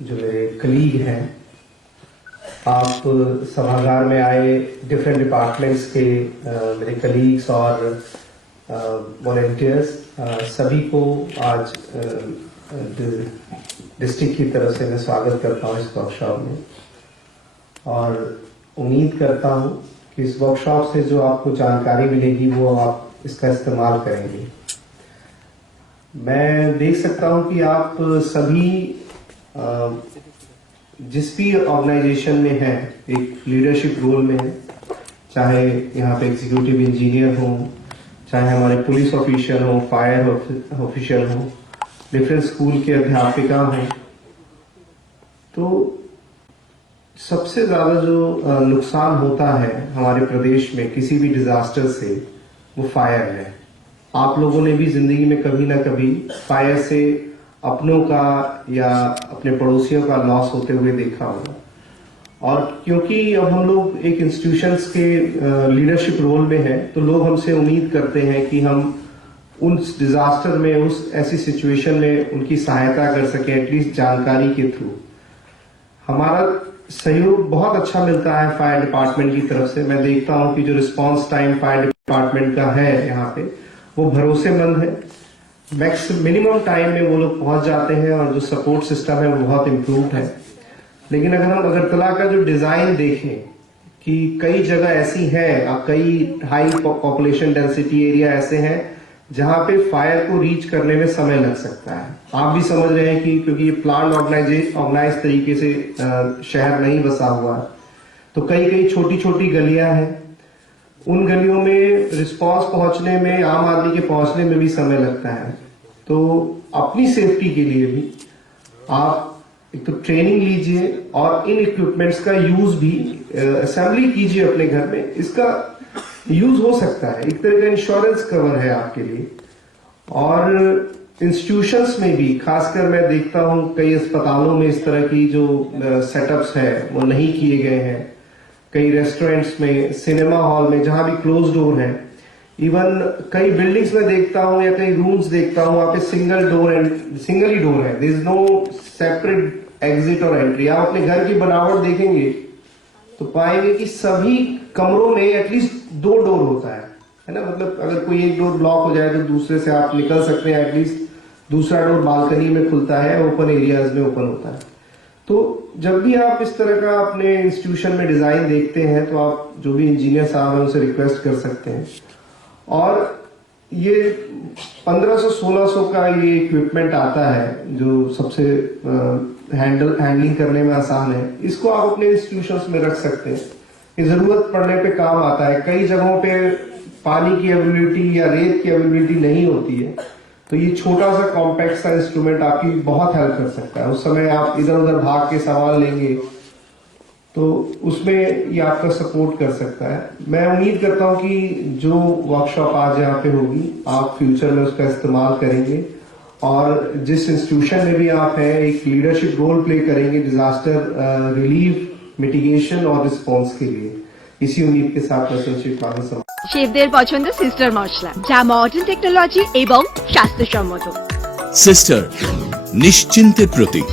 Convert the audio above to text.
जो मेरे कलीग हैं, आप सभागार में आए डिफरेंट डिपार्टमेंट्स के मेरे कलीग्स और वॉलंटियर्स, सभी को आज डिस्ट्रिक्ट की तरफ से मैं स्वागत करता हूँ इस वर्कशॉप में और उम्मीद करता हूँ कि इस वर्कशॉप से जो आपको जानकारी मिलेगी वो आप इसका इस्तेमाल करेंगे। मैं देख सकता हूँ कि आप सभी जिस भी ऑर्गेनाइजेशन में हैं एक लीडरशिप रोल में है, चाहे यहाँ पे एग्जीक्यूटिव इंजीनियर हो, चाहे हमारे पुलिस ऑफिशियल हो, फायर ऑफिशियल हो, डिफरेंट स्कूल के अध्यापिका हों। तो सबसे ज्यादा जो नुकसान होता है हमारे प्रदेश में किसी भी डिजास्टर से वो फायर है। आप लोगों ने भी जिंदगी में कभी ना कभी फायर से अपनों का या अपने पड़ोसियों का लॉस होते हुए देखा होगा। और क्योंकि अब हम लोग एक इंस्टीट्यूशंस के लीडरशिप रोल में हैं, तो लोग हमसे उम्मीद करते हैं कि हम उस डिजास्टर में, उस ऐसी सिचुएशन में उनकी सहायता कर सकें, एटलीस्ट जानकारी के थ्रू। हमारा सहयोग बहुत अच्छा मिलता है फायर डिपार्टमेंट की तरफ से। मैं देखता हूं कि जो रिस्पांस टाइम फायर डिपार्टमेंट का है यहाँ पे वो भरोसेमंद है। मिनिमम टाइम में वो लोग पहुंच जाते हैं और जो सपोर्ट सिस्टम है वो बहुत इम्प्रूव्ड है। लेकिन अगर हम अगरतला का जो डिजाइन देखें कि कई जगह ऐसी है, कई हाई पॉपुलेशन डेंसिटी एरिया ऐसे हैं जहां पे फायर को रीच करने में समय लग सकता है। आप भी समझ रहे हैं कि क्योंकि ये प्लान ऑर्गेनाइज तरीके से शहर नहीं बसा हुआ है, तो कई कई छोटी छोटी गलियां हैं। उन गलियों में रिस्पांस पहुंचने में, आम आदमी के पहुंचने में भी समय लगता है। तो अपनी सेफ्टी के लिए भी आप एक तो ट्रेनिंग लीजिए और इन इक्विपमेंट्स का यूज भी असेंबली कीजिए अपने घर में। इसका यूज हो सकता है, एक तरह का इंश्योरेंस कवर है आपके लिए। और इंस्टीट्यूशंस में भी, खासकर मैं देखता हूं कई अस्पतालों में इस तरह की जो सेटअप्स है वो नहीं किए गए हैं। कई रेस्टोरेंट्स में, सिनेमा हॉल में जहां भी क्लोज डोर है, इवन कई बिल्डिंग्स में देखता हूं या कई रूम्स देखता हूं वहां पे सिंगल ही डोर है। There is no separate exit और एंट्री। आप अपने घर की बनावट देखेंगे तो पाएंगे कि सभी कमरों में एटलीस्ट 2 डोर होता है ना। मतलब अगर कोई एक डोर ब्लॉक हो जाए तो दूसरे से आप निकल सकते हैं, एटलीस्ट दूसरा डोर बालकनी में खुलता है, ओपन एरियाज में ओपन होता है। तो जब भी आप इस तरह का अपने इंस्टीट्यूशन में डिजाइन देखते हैं तो आप जो भी इंजीनियर साहब हैं उनसे रिक्वेस्ट कर सकते हैं। और ये 1500-1600 का ये इक्विपमेंट आता है जो सबसे हैंडलिंग करने में आसान है। इसको आप अपने इंस्टीट्यूशंस में रख सकते हैं, ये जरूरत पड़ने पे काम आता है। कई जगहों पे पानी की अवेलेबिलिटी या रेत की अवेलेबिलिटी नहीं होती है, तो ये छोटा सा कॉम्पैक्ट सा इंस्ट्रूमेंट आपकी बहुत हेल्प कर सकता है। उस समय आप इधर उधर भाग के सामान लेंगे तो उसमें ये आपका सपोर्ट कर सकता है। मैं उम्मीद करता हूं कि जो वर्कशॉप आज यहाँ पे होगी आप फ्यूचर में उसका इस्तेमाल करेंगे और जिस इंस्टीट्यूशन में भी आप हैं एक लीडरशिप रोल प्ले करेंगे डिजास्टर रिलीफ, मिटिगेशन और रिस्पॉन्स के लिए। इसी उम्मीद के साथ मैं संक्षिप्त শেফদের পছন্দ সিস্টার মশলা, যা মডার্ন টেকনোলজি এবং স্বাস্থ্যসম্মত। সিস্টার নিশ্চিন্তের প্রতীক।